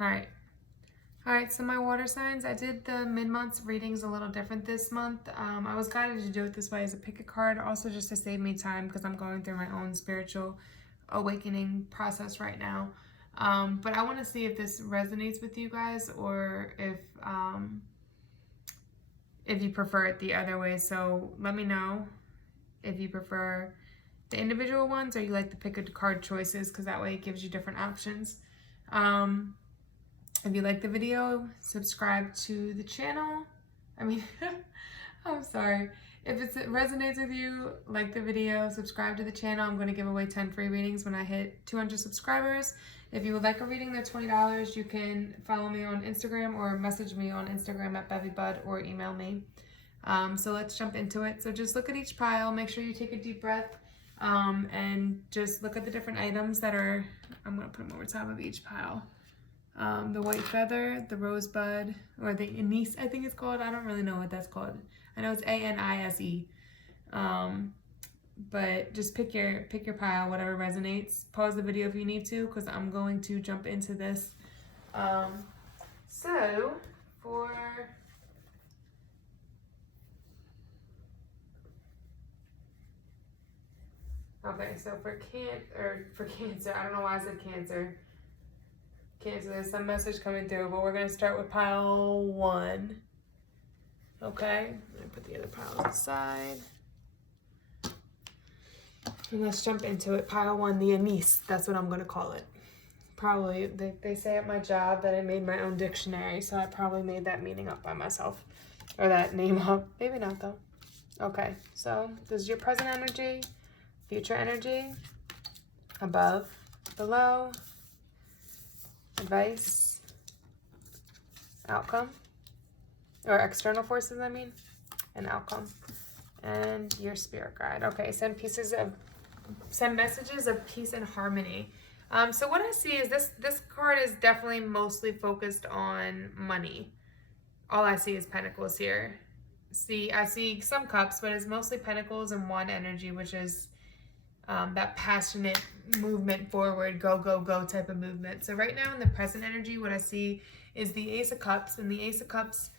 Alright. Alright, so my water signs, I did the mid-month readings a little different this month. I was guided to do it this way as a pick a card, also just to save me time because I'm going through my own spiritual awakening process right now. But I want to see if this resonates with you guys or if you prefer it the other way. So let me know if you prefer the individual ones or you like the pick a card choices, because that way it gives you different options. If you like the video, subscribe to the channel. I'm sorry. If it resonates with you, like the video, subscribe to the channel. I'm going to give away 10 free readings when I hit 200 subscribers. If you would like a reading, they're $20. You can follow me on Instagram or message me on Instagram at bevybud or email me. So let's jump into it. So just look at each pile. Make sure you take a deep breath and just look at the different items that are, I'm going to put them over top of each pile. The white feather, the rosebud, or the Anise, I think it's called. I don't really know what that's called. I know it's Anise. But just pick your pile, whatever resonates. Pause the video if you need to, because I'm going to jump into this. So for Cancer, I don't know why I said Cancer. Cancer, there's some message coming through, but we're going to start with pile 1. Okay, I'm going to put the other piles aside. And let's jump into it. Pile 1, the Anise, that's what I'm going to call it. Probably, they say at my job that I made my own dictionary, so I probably made that meaning up by myself. Or that name up. Maybe not, though. Okay, so this is your present energy, future energy, above, below, advice, outcome, or external forces, and outcome, and your spirit guide. Okay, send messages of peace and harmony. So what I see is this card is definitely mostly focused on money. All I see is pentacles here. I see some cups, but it's mostly pentacles and 1 energy, which is that passionate movement forward, go, go, go type of movement. So right now in the present energy, what I see is the Ace of Cups. And the Ace of Cups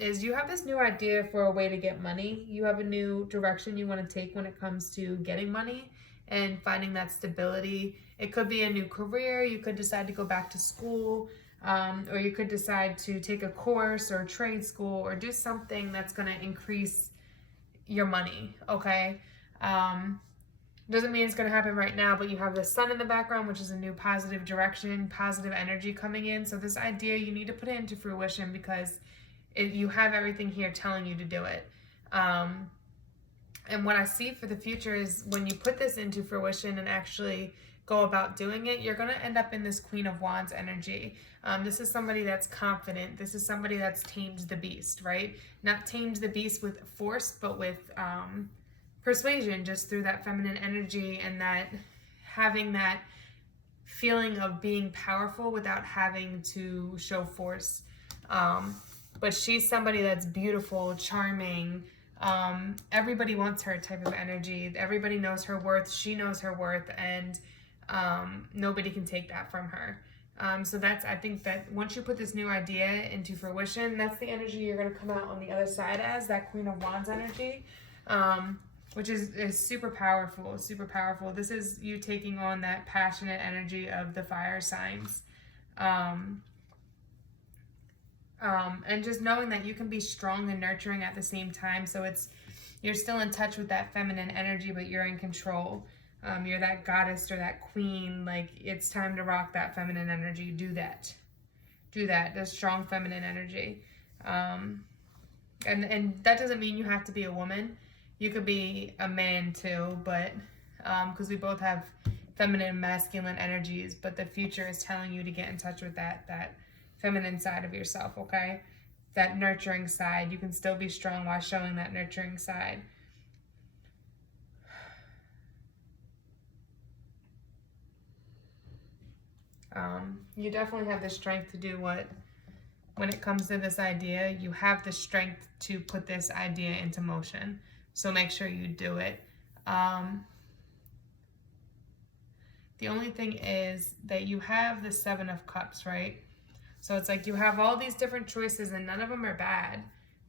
is you have this new idea for a way to get money. You have a new direction you want to take when it comes to getting money and finding that stability. It could be a new career. You could decide to go back to school, or you could decide to take a course or trade school or do something that's going to increase your money, okay? Doesn't mean it's going to happen right now, but you have the sun in the background, which is a new positive direction, positive energy coming in. So this idea, you need to put it into fruition because you have everything here telling you to do it. And what I see for the future is when you put this into fruition and actually go about doing it, you're going to end up in this Queen of Wands energy. This is somebody that's confident. This is somebody that's tamed the beast, right? Not tamed the beast with force, but with persuasion, just through that feminine energy and that having that feeling of being powerful without having to show force. But she's somebody that's beautiful, charming. Everybody wants her type of energy. Everybody knows her worth. She knows her worth, and nobody can take that from her. So I think that once you put this new idea into fruition, that's the energy you're going to come out on the other side as, that Queen of Wands energy. Which is super powerful, super powerful. This is you taking on that passionate energy of the fire signs. And just knowing that you can be strong and nurturing at the same time. So you're still in touch with that feminine energy, but you're in control. You're that goddess or that queen. Like, it's time to rock that feminine energy. Do that. The strong feminine energy. And that doesn't mean you have to be a woman. You could be a man too, but because we both have feminine and masculine energies, but the future is telling you to get in touch with that feminine side of yourself, okay? That nurturing side. You can still be strong while showing that nurturing side. You definitely have the strength to do when it comes to this idea, you have the strength to put this idea into motion. So make sure you do it. The only thing is that you have the Seven of Cups, right? So it's like you have all these different choices and none of them are bad,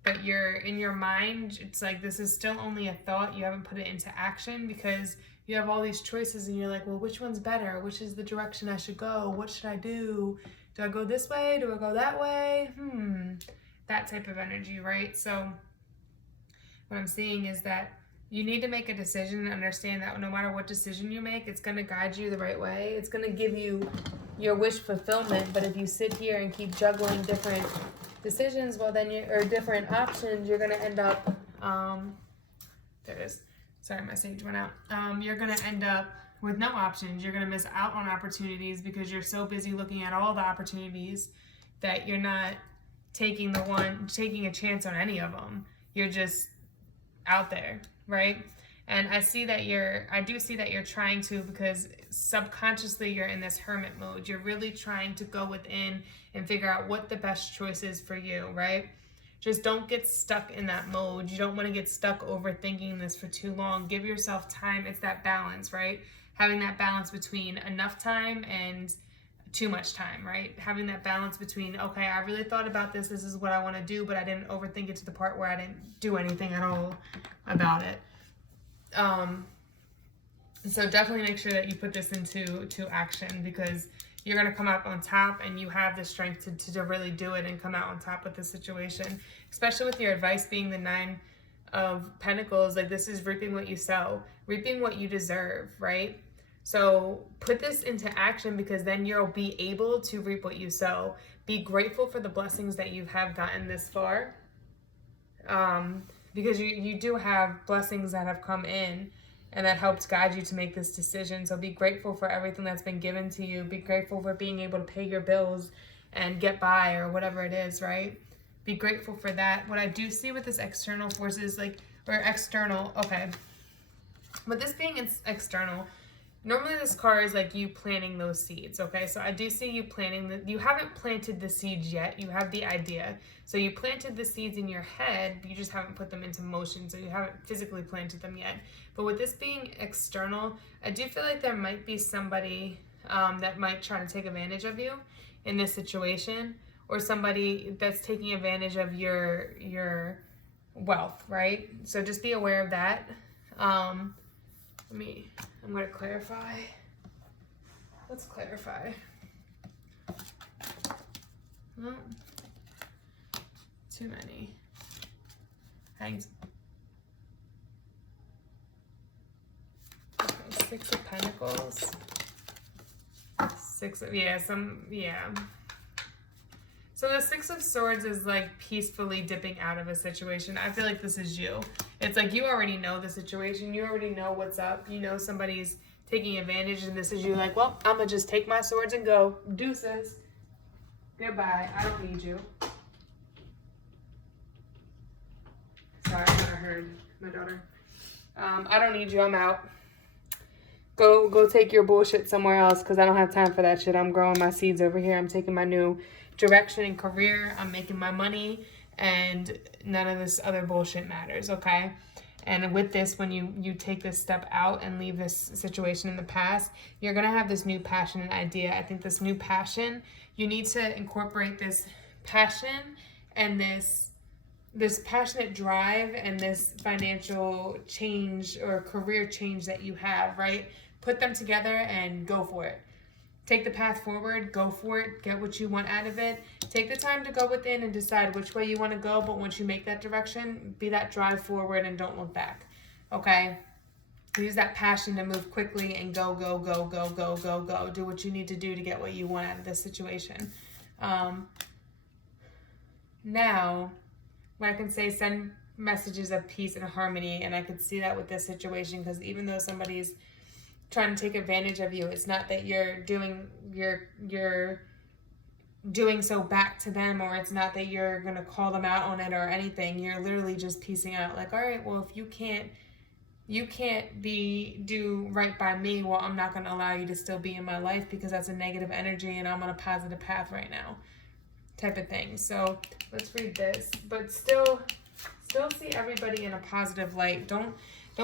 but you're in your mind, it's like this is still only a thought. You haven't put it into action because you have all these choices and you're like, well, which one's better? Which is the direction I should go? What should I do? Do I go this way? Do I go that way? That type of energy, right? So what I'm seeing is that you need to make a decision and understand that no matter what decision you make, it's going to guide you the right way. It's going to give you your wish fulfillment. But if you sit here and keep juggling different decisions, well, then or different options, you're going to end up, there it is. Sorry, my sage went out. You're going to end up with no options. You're going to miss out on opportunities because you're so busy looking at all the opportunities that you're not taking a chance on any of them. You're just out there, right? And I do see that you're trying to, because subconsciously you're in this hermit mode. You're really trying to go within and figure out what the best choice is for you, right? Just don't get stuck in that mode. You don't want to get stuck overthinking this for too long. Give yourself time. It's that balance, right? Having that balance between enough time and too much time, right? Having that balance between, okay, I really thought about this. This is what I want to do, but I didn't overthink it to the part where I didn't do anything at all about it. So definitely make sure that you put this into action, because you're going to come out on top and you have the strength to really do it and come out on top with the situation, especially with your advice being the Nine of Pentacles. Like, this is reaping what you sow, reaping what you deserve, right? So put this into action, because then you'll be able to reap what you sow. Be grateful for the blessings that you have gotten this far, because you do have blessings that have come in and that helped guide you to make this decision. So be grateful for everything that's been given to you. Be grateful for being able to pay your bills and get by, or whatever it is, right? Be grateful for that. What I do see with this external forces, okay. With this being external, normally this card is like you planting those seeds, okay? So I do see you planting you haven't planted the seeds yet. You have the idea. So you planted the seeds in your head, but you just haven't put them into motion. So you haven't physically planted them yet. But with this being external, I do feel like there might be somebody that might try to take advantage of you in this situation, or somebody that's taking advantage of your wealth, right? So just be aware of that. I'm going to clarify. Let's clarify. Oh, too many. Hangs. Okay, Six of Pentacles. So the Six of Swords is like peacefully dipping out of a situation. I feel like this is you. It's like you already know the situation. You already know what's up. You know somebody's taking advantage, and this is you like, well, I'm going to just take my swords and go. Deuces. Goodbye. I don't need you. Sorry, I heard my daughter. I don't need you. I'm out. Go take your bullshit somewhere else, because I don't have time for that shit. I'm growing my seeds over here. I'm taking my new direction in career. I'm making my money, and none of this other bullshit matters, okay? And with this, when you take this step out and leave this situation in the past, you're going to have this new passion and idea. I think this new passion, you need to incorporate this passion and this passionate drive and this financial change or career change that you have, right? Put them together and go for it. Take the path forward, go for it, get what you want out of it. Take the time to go within and decide which way you want to go, but once you make that direction, be that drive forward and don't look back, okay? Use that passion to move quickly and go, go, go, go, go, go, go. Do what you need to do to get what you want out of this situation. Now, when I can say send messages of peace and harmony, and I could see that with this situation, because even though somebody's trying to take advantage of you, it's not that you're doing so back to them, or it's not that you're gonna call them out on it or anything. You're literally just piecing out, like, all right, well, if you can't do right by me, well, I'm not gonna allow you to still be in my life, because that's a negative energy and I'm on a positive path right now, type of thing. So let's read this, but still see everybody in a positive light. Don't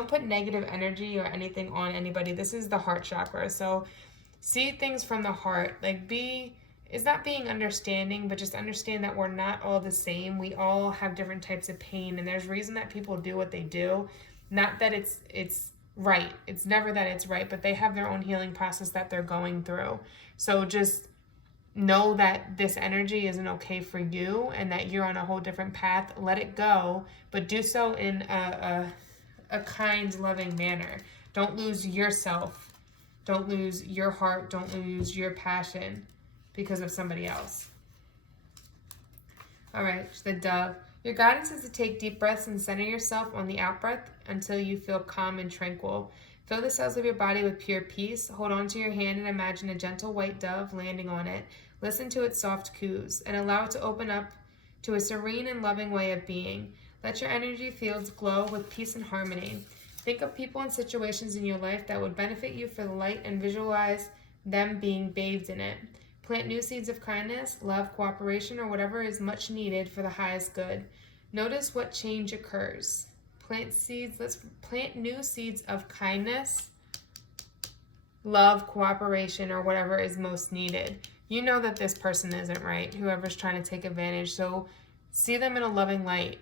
put negative energy or anything on anybody. This is the heart chakra. So See things from the heart. Like, it's not being understanding, but just understand that we're not all the same. We all have different types of pain, and there's reason that people do what they do. Not that it's right. It's never that it's right, but they have their own healing process that they're going through. So just know that this energy isn't okay for you and that you're on a whole different path. Let it go, but do so in a kind, loving manner. Don't lose yourself. Don't lose your heart. Don't lose your passion because of somebody else. All right, the dove. Your guidance is to take deep breaths and center yourself on the out breath until you feel calm and tranquil. Fill the cells of your body with pure peace. Hold on to your hand and imagine a gentle white dove landing on it. Listen to its soft coos and allow it to open up to a serene and loving way of being. Let your energy fields glow with peace and harmony. Think of people and situations in your life that would benefit you for the light and visualize them being bathed in it. Plant new seeds of kindness, love, cooperation, or whatever is much needed for the highest good. Notice what change occurs. Let's plant new seeds of kindness, love, cooperation, or whatever is most needed. You know that this person isn't right, whoever's trying to take advantage, so see them in a loving light.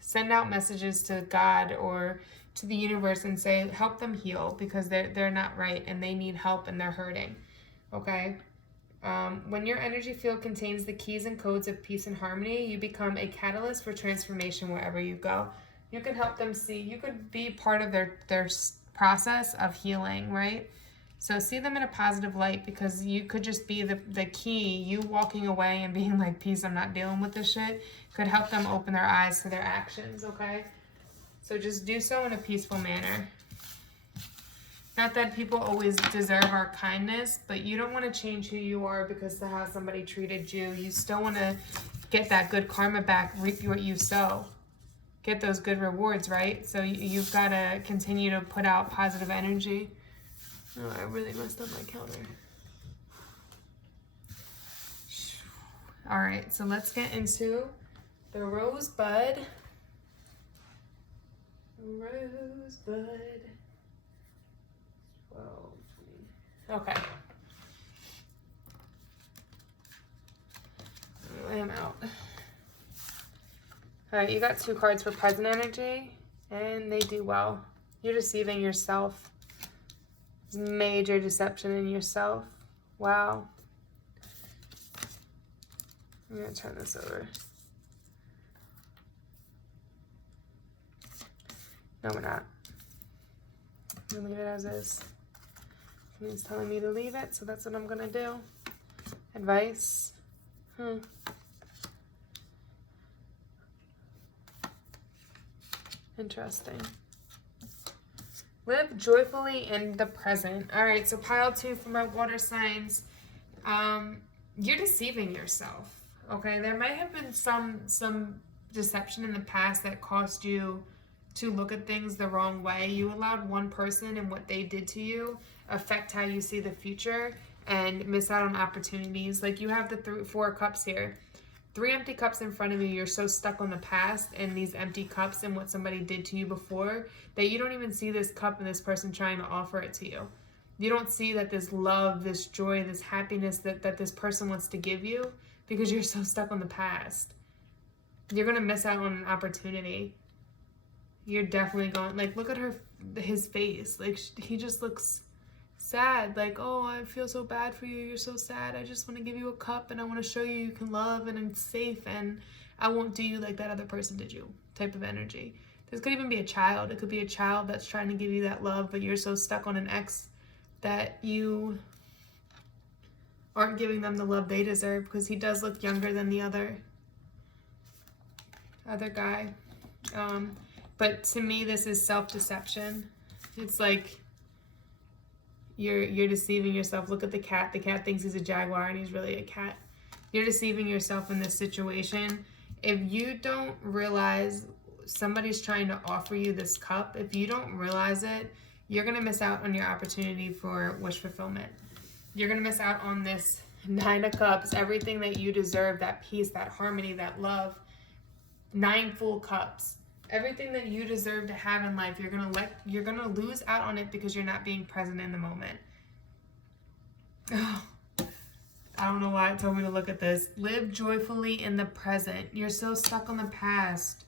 Send out messages to God or to the universe and say, help them heal because they're not right and they need help and they're hurting, okay? When your energy field contains the keys and codes of peace and harmony, you become a catalyst for transformation wherever you go. You can help them see, you could be part of their process of healing, right? So see them in a positive light because you could just be the key. You walking away and being like, peace, I'm not dealing with this shit, could help them open their eyes to their actions, okay? So just do so in a peaceful manner. Not that people always deserve our kindness, but you don't want to change who you are because of how somebody treated you. You still want to get that good karma back, reap what you sow. Get those good rewards, right? So you've got to continue to put out positive energy. Oh, I really messed up my counter. All right, so let's get into the rosebud. Rosebud. 12, 20. Okay. I am out. All right, you got 2 cards for present energy, and they do well. You're deceiving yourself. Major deception in yourself. Wow. I'm going to turn this over. No, we're not. I'm going to leave it as is. It's telling me to leave it, so that's what I'm going to do. Advice. Interesting. Live joyfully in the present. All right, so pile 2 for my water signs. You're deceiving yourself, okay? There might have been some deception in the past that caused you to look at things the wrong way. You allowed one person and what they did to you affect how you see the future and miss out on opportunities. Like you have the 4 cups here. 3 empty cups in front of you. You're so stuck on the past and these empty cups and what somebody did to you before that you don't even see this cup and this person trying to offer it to you. You don't see that this love, this joy, this happiness that this person wants to give you because you're so stuck on the past. You're going to miss out on an opportunity. You're definitely going, like, look at his face. Like, he just looks sad. Like, oh, I feel so bad for you. You're so sad. I just want to give you a cup and I want to show you can love and it's safe and I won't do you like that other person did you type of energy. This could even be a child. It could be a child that's trying to give you that love, but you're so stuck on an ex that you aren't giving them the love they deserve because he does look younger than the other guy. But to me, this is self-deception. It's like you're deceiving yourself. Look at the cat. The cat thinks he's a jaguar and he's really a cat. You're deceiving yourself in this situation. If you don't realize somebody's trying to offer you this cup, if you don't realize it, you're going to miss out on your opportunity for wish fulfillment. You're going to miss out on this 9 of cups, everything that you deserve, that peace, that harmony, that love. 9 full cups. Everything that you deserve to have in life, you're gonna lose out on it because you're not being present in the moment. Oh, I don't know why it told me to look at this. Live joyfully in the present. You're so stuck on the past.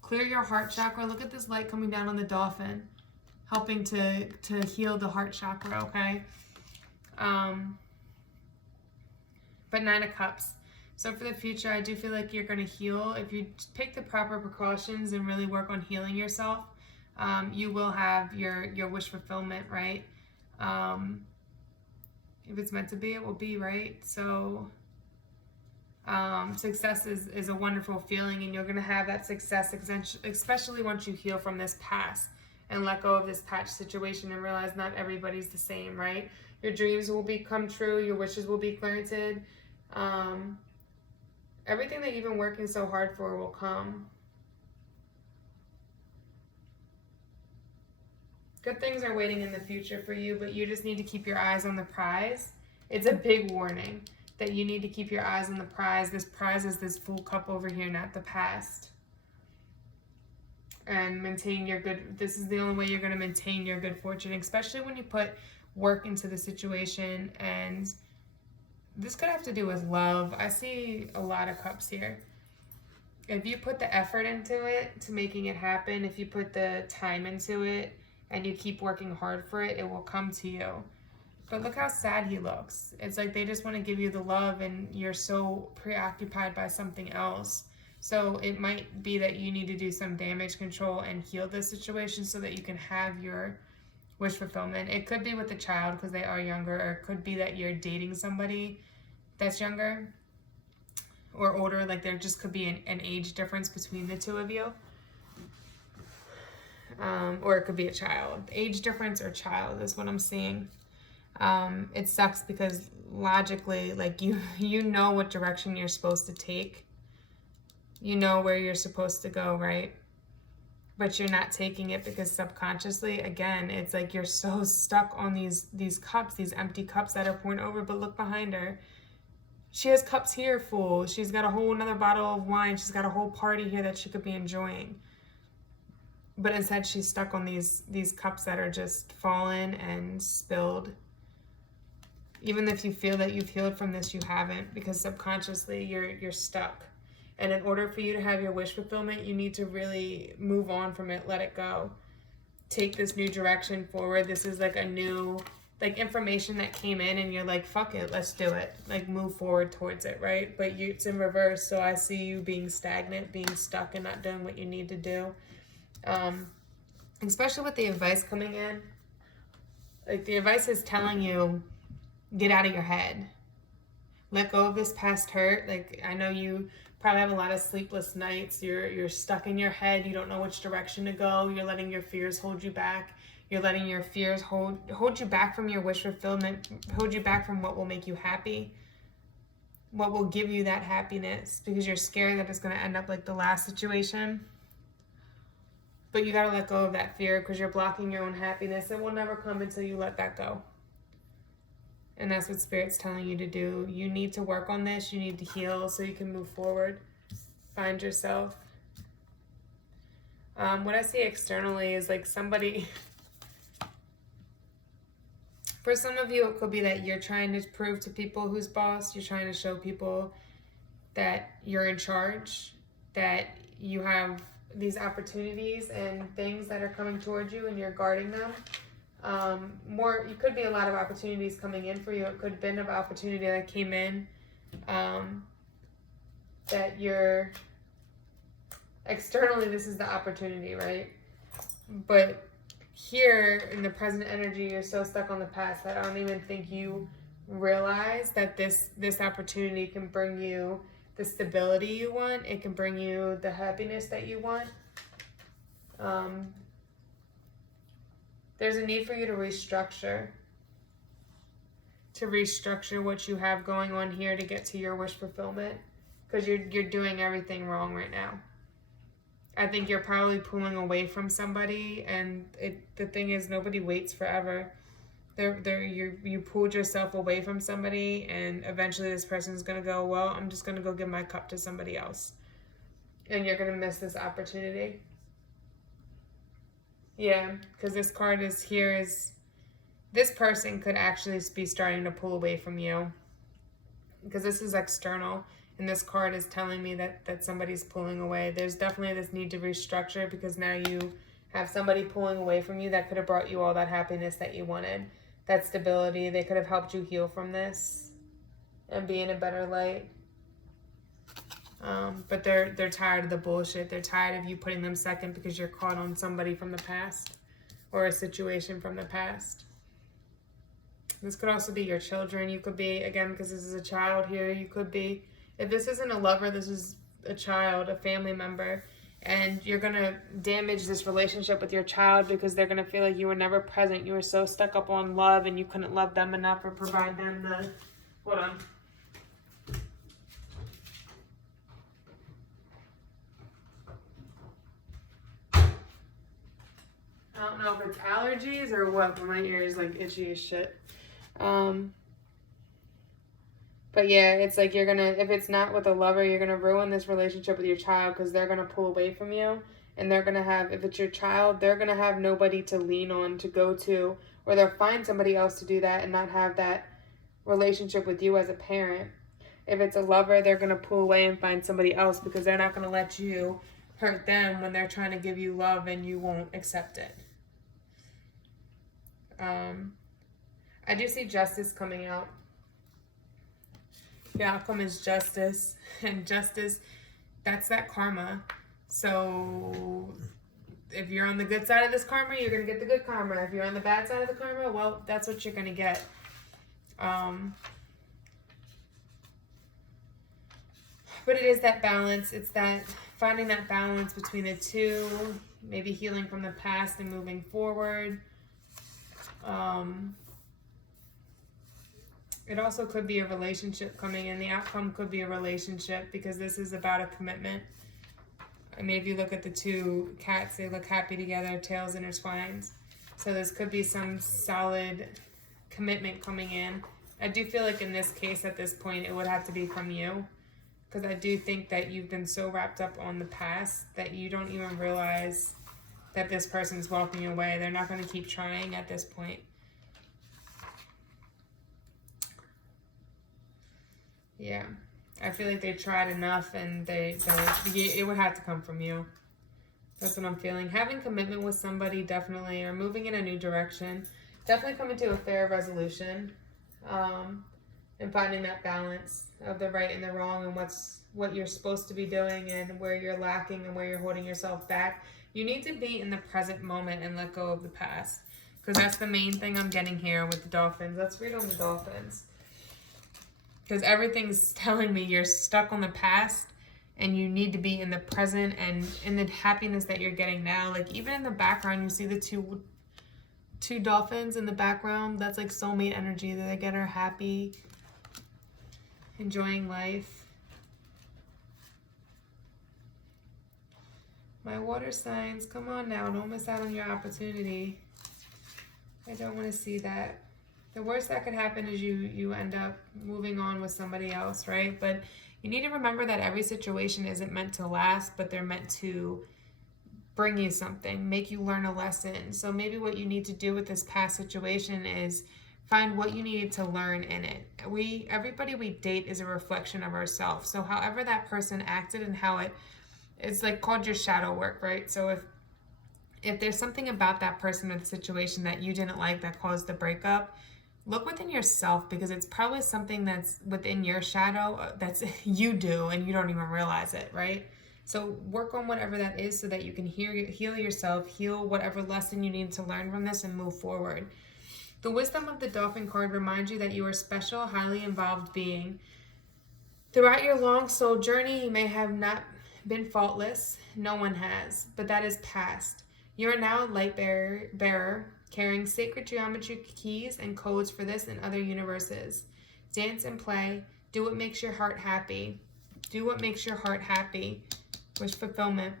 Clear your heart chakra. Look at this light coming down on the dolphin, helping to heal the heart chakra, okay? But Nine of Cups. So for the future, I do feel like you're going to heal. If you take the proper precautions and really work on healing yourself, you will have your wish fulfillment, right? If it's meant to be, it will be, right? So success is a wonderful feeling, and you're going to have that success, especially once you heal from this past and let go of this past situation and realize not everybody's the same, right? Your dreams will become true. Your wishes will be granted. Everything that you've been working so hard for will come. Good things are waiting in the future for you, but you just need to keep your eyes on the prize. It's a big warning that you need to keep your eyes on the prize. This prize is this Fool cup over here, not the past. And maintain your good, this is the only way you're going to maintain your good fortune, especially when you put work into the situation. And this could have to do with love. I see a lot of cups here. If you put the effort into it, to making it happen, if you put the time into it, and you keep working hard for it, it will come to you. But look how sad he looks. It's like they just want to give you the love, and you're so preoccupied by something else. So it might be that you need to do some damage control and heal this situation so that you can have your wish fulfillment. It could be with the child because they are younger, or it could be that you're dating somebody that's younger or older. Like there just could be an age difference between the two of you. Or it could be a child. Age difference or child is what I'm seeing. It sucks because logically, like you know what direction you're supposed to take. You know where you're supposed to go, right? But you're not taking it because subconsciously, again, it's like you're so stuck on these cups, these empty cups that are pouring over. But look behind her. She has cups here full. She's got a whole another bottle of wine. She's got a whole party here that she could be enjoying. But instead, she's stuck on these cups that are just fallen and spilled. Even if you feel that you've healed from this, you haven't, because subconsciously you're stuck. And in order for you to have your wish fulfillment, you need to really move on from it, let it go. Take this new direction forward. This is like a new, like information that came in and you're like, fuck it, let's do it. Like move forward towards it, right? But it's in reverse. So I see you being stagnant, being stuck and not doing what you need to do. Especially with the advice coming in, like the advice is telling you, get out of your head, let go of this past hurt. Like I know you probably have a lot of sleepless nights. You're stuck in your head. You don't know which direction to go. You're letting your fears hold you back. You're letting your fears hold you back from your wish fulfillment, hold you back from what will make you happy, what will give you that happiness, because you're scared that it's going to end up like the last situation. But you got to let go of that fear because you're blocking your own happiness. It will never come until you let that go. And that's what Spirit's telling you to do. You need to work on this. You need to heal so you can move forward. Find yourself. What I see externally is like somebody... For some of you, it could be that you're trying to prove to people who's boss. You're trying to show people that you're in charge, that you have these opportunities and things that are coming towards you and you're guarding them. You could be a lot of opportunities coming in for you. It could have been an opportunity that came in that you're externally, this is the opportunity, right? But here in the present energy, you're so stuck on the past that I don't even think you realize that this opportunity can bring you the stability you want. It can bring you the happiness that you want. There's a need for you to restructure what you have going on here to get to your wish fulfillment, because you're doing everything wrong right now. I think you're probably pulling away from somebody, and the thing is, nobody waits forever. You pulled yourself away from somebody, and eventually this person's going to go, well, I'm just going to go give my cup to somebody else. And you're going to miss this opportunity. Yeah, because this card is this person could actually be starting to pull away from you, because this is external, and this card is telling me that somebody's pulling away. There's definitely this need to restructure, because now you have somebody pulling away from you that could have brought you all that happiness that you wanted, that stability. They could have helped you heal from this and be in a better light. But they're tired of the bullshit. They're tired of you putting them second because you're caught on somebody from the past or a situation from the past. This could also be your children. You could be, again, because this is a child here, you could be, if this isn't a lover, this is a child, a family member, and you're going to damage this relationship with your child because they're going to feel like you were never present. You were so stuck up on love and you couldn't love them enough or provide them the, hold on. I don't know if it's allergies or what, but my ear is like itchy as shit. But yeah, it's like you're gonna, if it's not with a lover, you're gonna ruin this relationship with your child because they're gonna pull away from you, and they're gonna have, if it's your child, they're gonna have nobody to lean on, to go to, or they'll find somebody else to do that and not have that relationship with you as a parent. If it's a lover, they're gonna pull away and find somebody else because they're not gonna let you hurt them when they're trying to give you love and you won't accept it. I do see justice coming out. The outcome is justice, and justice, that's that karma. So if you're on the good side of this karma, you're going to get the good karma. If you're on the bad side of the karma, well, that's what you're going to get. But it is that balance. It's that finding that balance between the two, maybe healing from the past and moving forward. It also could be a relationship coming in. The outcome could be a relationship because this is about a commitment. I mean, if you look at the two cats, they look happy together, tails intertwined. So this could be some solid commitment coming in. I do feel like in this case, at this point, it would have to be from you. Because I do think that you've been so wrapped up on the past that you don't even realize that this person's walking away. They're not going to keep trying at this point. Yeah, I feel like they tried enough and it would have to come from you. That's what I'm feeling. Having commitment with somebody, definitely, or moving in a new direction, definitely coming to a fair resolution, and finding that balance of the right and the wrong and what you're supposed to be doing and where you're lacking and where you're holding yourself back. You need to be in the present moment and let go of the past, because that's the main thing I'm getting here with the dolphins. Let's read on the dolphins. Because everything's telling me you're stuck on the past and you need to be in the present and in the happiness that you're getting now. Like even in the background, you see the two dolphins in the background. That's like soulmate energy. They get her happy, enjoying life. My water signs, come on now. Don't miss out on your opportunity. I don't want to see that. The worst that could happen is you end up moving on with somebody else, right? But you need to remember that every situation isn't meant to last, but they're meant to bring you something, make you learn a lesson. So maybe what you need to do with this past situation is find what you needed to learn in it. Everybody we date is a reflection of ourselves. So however that person acted and how it's like called your shadow work, right? So if there's something about that person or the situation that you didn't like that caused the breakup, look within yourself, because it's probably something that's within your shadow that's you do and you don't even realize it, right? So work on whatever that is so that you can heal yourself, heal whatever lesson you need to learn from this and move forward. The wisdom of the dolphin card reminds you that you are a special, highly involved being. Throughout your long soul journey, you may have not been faultless. No one has, but that is past. You are now a light bearer carrying sacred geometry keys and codes for this and other universes. Dance and play. Do what makes your heart happy. Do what makes your heart happy. Wish fulfillment.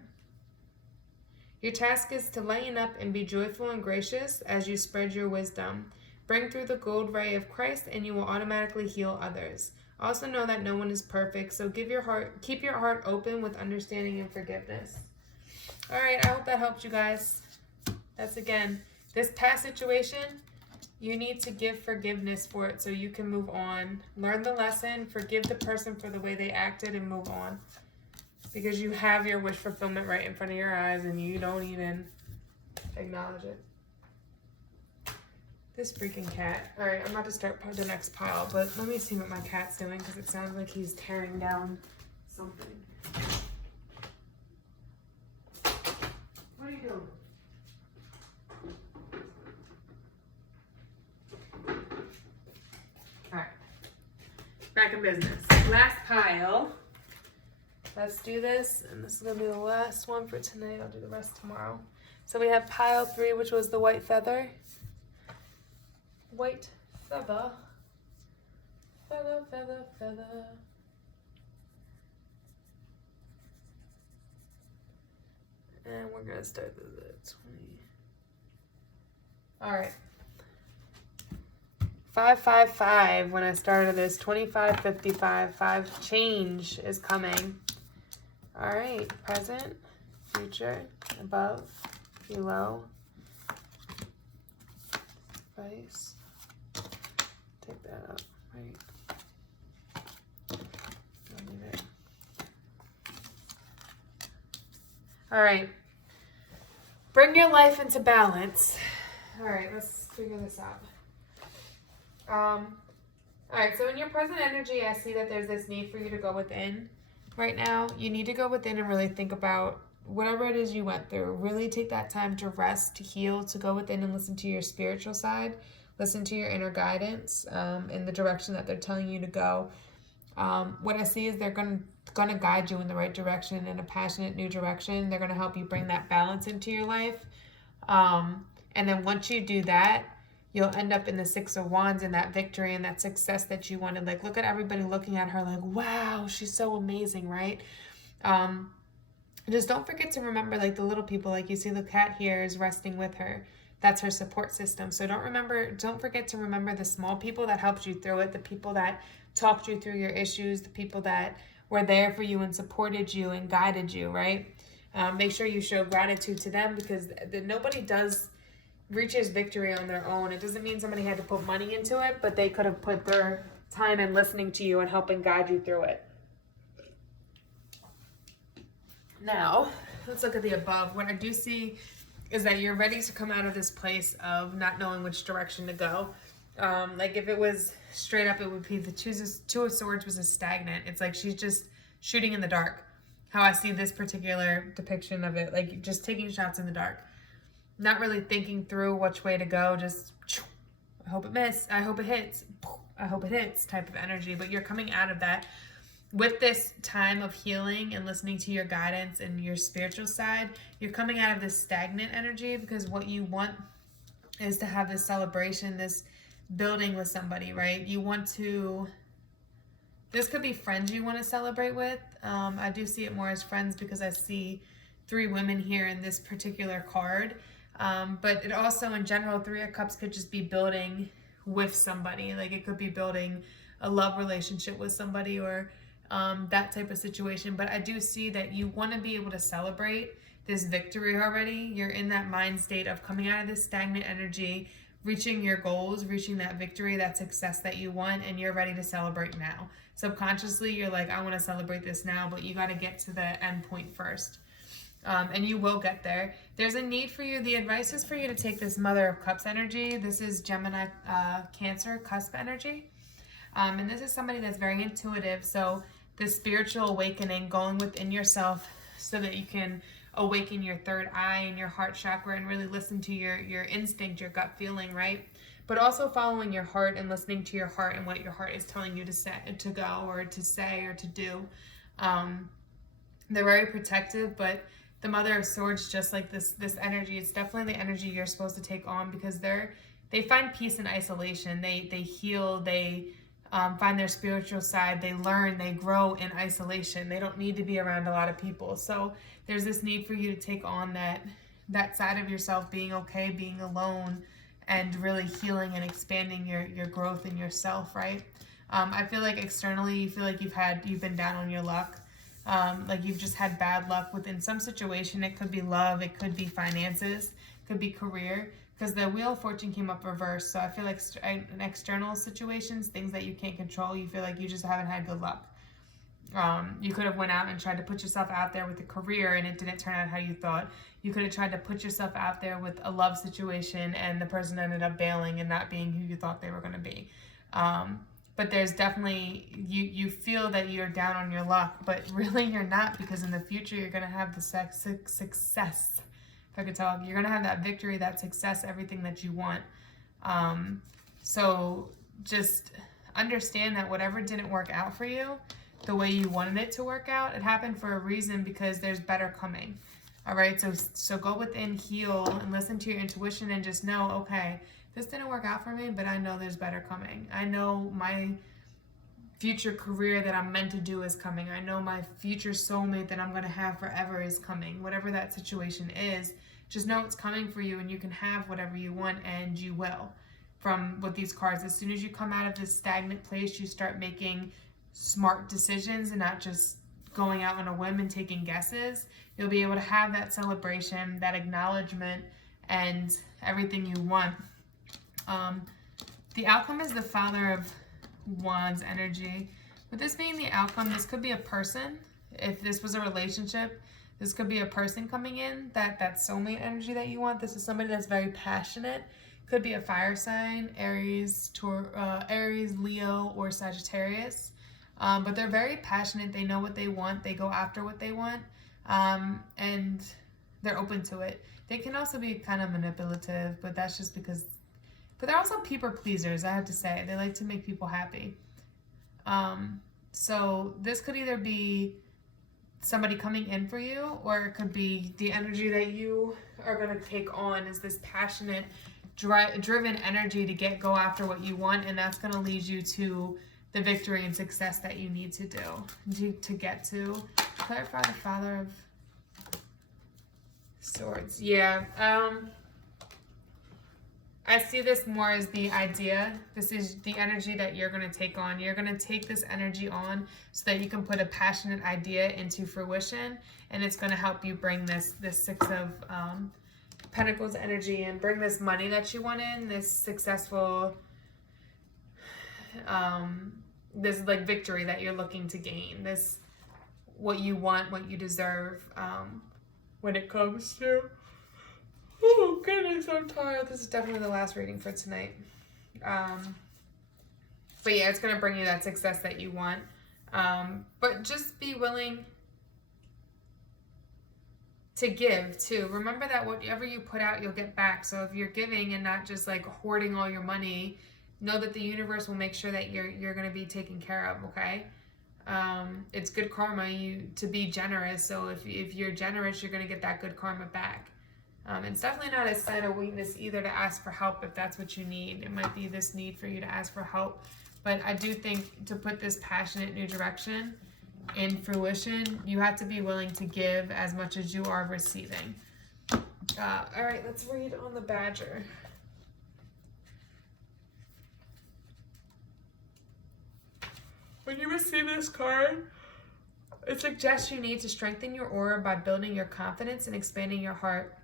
Your task is to lighten up and be joyful and gracious as you spread your wisdom. Bring through the gold ray of Christ and you will automatically heal others. Also know that no one is perfect, so keep your heart open with understanding and forgiveness. All right, I hope that helped you guys. That's again, this past situation, You need to give forgiveness for it so you can move on. Learn the lesson, forgive the person for the way they acted, and move on. Because you have your wish fulfillment right in front of your eyes and you don't even acknowledge it. This freaking cat. All right, I'm about to start the next pile, but let me see what my cat's doing because it sounds like he's tearing down something. What are you doing? All right, back in business. Last pile. Let's do this, and this is gonna be the last one for tonight. I'll do the rest tomorrow. So we have pile 3, which was the white feather. White feather. Feather, feather, feather. And we're gonna start with the 20. All right. 555 when I started this. 25, 55. 5 change is coming. All right. Present, future, above, below, vice. Take that up. Right. I'll leave it. All right. Bring your life into balance. All right, let's figure this out. All right, so in your present energy, I see that there's this need for you to go within right now. You need to go within and really think about whatever it is you went through. Really take that time to rest, to heal, to go within and listen to your spiritual side, listen to your inner guidance in the direction that they're telling you to go. What I see is they're going to guide you in the right direction, in a passionate new direction. They're going to help you bring that balance into your life. And then once you do that, you'll end up in the 6 of Wands and that victory and that success that you wanted. Like, look at everybody looking at her like, wow, she's so amazing, right? Just don't forget to remember, like, the little people. Like, you see the cat here is resting with her. That's her support system. So don't forget to remember the small people that helped you through it, the people that talked you through your issues, the people that were there for you and supported you and guided you, right? Make sure you show gratitude to them, because nobody reaches victory on their own. It doesn't mean somebody had to put money into it, but they could have put their time in listening to you and helping guide you through it. Now, let's look at the above. What I do see is that you're ready to come out of this place of not knowing which direction to go. Like, if it was straight up, it would be the Two of Swords was a stagnant. It's like she's just shooting in the dark. How I see this particular depiction of it, like just taking shots in the dark. Not really thinking through which way to go, just I hope it hits, I hope it hits type of energy. But you're coming out of that with this time of healing and listening to your guidance and your spiritual side. You're coming out of this stagnant energy, because what you want is to have this celebration, this building with somebody, right? You want to, this could be friends you want to celebrate with. I do see it more as friends, because I see 3 women here in this particular card. But it also, in general, 3 of Cups could just be building with somebody. Like, it could be building a love relationship with somebody, or that type of situation. But I do see that you want to be able to celebrate this victory already. You're in that mind state of coming out of this stagnant energy, reaching your goals, reaching that victory, that success that you want, and you're ready to celebrate now. Subconsciously, you're like, I want to celebrate this now, but you got to get to the end point first. And you will get there. There's a need for you. The advice is for you to take this Mother of Cups energy. This is Gemini, Cancer, cusp energy. And this is somebody that's very intuitive. So the spiritual awakening, going within yourself so that you can awaken your third eye and your heart chakra and really listen to your instinct, your gut feeling, right? But also following your heart and listening to your heart and what your heart is telling you to go or to say or to do. They're very protective, but the Mother of Swords, just like this energy, it's definitely the energy you're supposed to take on, because they find peace in isolation. They heal, they find their spiritual side, they learn, they grow in isolation. They don't need to be around a lot of people. So there's this need for you to take on that side of yourself, being okay, being alone, and really healing and expanding your growth in yourself, right? I feel like externally you feel like you've been down on your luck. Like you've just had bad luck within some situation. It could be love, it could be finances, it could be career. because the Wheel of Fortune came up reversed. So I feel like in external situations, things that you can't control, you feel like you just haven't had good luck. You could have went out and tried to put yourself out there with a career and it didn't turn out how you thought. You could have tried to put yourself out there with a love situation and the person ended up bailing and not being who you thought they were going to be. But there's definitely, you feel that you're down on your luck, but really you're not, because in the future you're going to have the success. If I could talk, you're going to have that victory, that success, everything that you want. So just understand that whatever didn't work out for you the way you wanted it to work out, it happened for a reason, because there's better coming. All right, so go within, heal, and listen to your intuition, and just know, okay, this didn't work out for me, but I know there's better coming. I know my future career that I'm meant to do is coming. I know my future soulmate that I'm going to have forever is coming. Whatever that situation is, just know it's coming for you, and you can have whatever you want, and you will. From with these cards, as soon as you come out of this stagnant place, you start making smart decisions and not just going out on a whim and taking guesses. You'll be able to have that celebration, that acknowledgement, and everything you want. The outcome is the Father of Wands energy. With this being the outcome, this could be a person. If this was a relationship, this could be a person coming in, that soulmate energy that you want. This is somebody that's very passionate. Could be a fire sign, Aries, Leo, or Sagittarius. But they're very passionate. They know what they want. They go after what they want. And they're open to it. They can also be kind of manipulative, but that's just because... But they're also people pleasers, I have to say. They like to make people happy. So this could either be somebody coming in for you, or it could be the energy that you are going to take on is this passionate, driven energy to go after what you want, and that's going to lead you to the victory and success that you need to to get to. Clarify the Father of Swords. Yeah. I see this more as the idea. This is the energy that you're going to take on. You're going to take this energy on so that you can put a passionate idea into fruition, and it's going to help you bring this Six of Pentacles energy and bring this money that you want in, this successful, this like victory that you're looking to gain, this what you want, what you deserve, when it comes to... Oh goodness, I'm tired. This is definitely the last reading for tonight. But yeah, it's going to bring you that success that you want. But just be willing to give too. Remember that whatever you put out, you'll get back. So if you're giving and not just like hoarding all your money, know that the universe will make sure that you're going to be taken care of, okay? It's good karma to be generous. So if you're generous, you're going to get that good karma back. It's definitely not a sign of weakness either to ask for help if that's what you need. It might be this need for you to ask for help. But I do think to put this passionate new direction in fruition, you have to be willing to give as much as you are receiving. All right, let's read on the Badger. When you receive this card, it suggests you need to strengthen your aura by building your confidence and expanding your heart.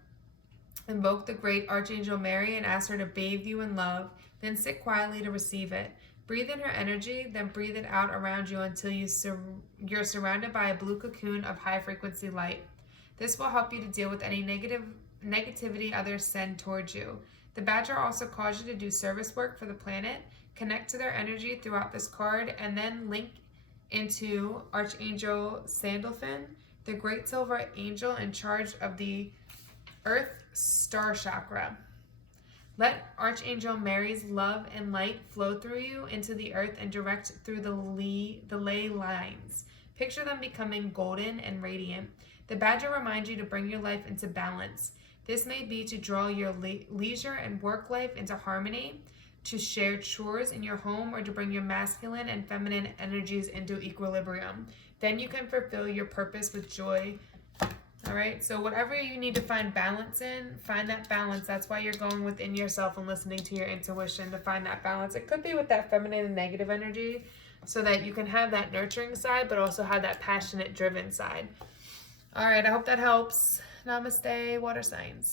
Invoke the great Archangel Mary and ask her to bathe you in love, then sit quietly to receive it. Breathe in her energy, then breathe it out around you until you're surrounded by a blue cocoon of high-frequency light. This will help you to deal with any negativity others send towards you. The Badger also calls you to do service work for the planet. Connect to their energy throughout this card, and then link into Archangel Sandalphon, the great silver angel in charge of the Earth Star Chakra. Let Archangel Mary's love and light flow through you into the earth and direct through the ley lines. Picture them becoming golden and radiant. The Badger reminds you to bring your life into balance. This may be to draw your leisure and work life into harmony, to share chores in your home, or to bring your masculine and feminine energies into equilibrium. Then you can fulfill your purpose with joy. All right, so whatever you need to find balance in, find that balance. That's why you're going within yourself and listening to your intuition to find that balance. It could be with that feminine and negative energy so that you can have that nurturing side, but also have that passionate, driven side. All right, I hope that helps. Namaste, water signs.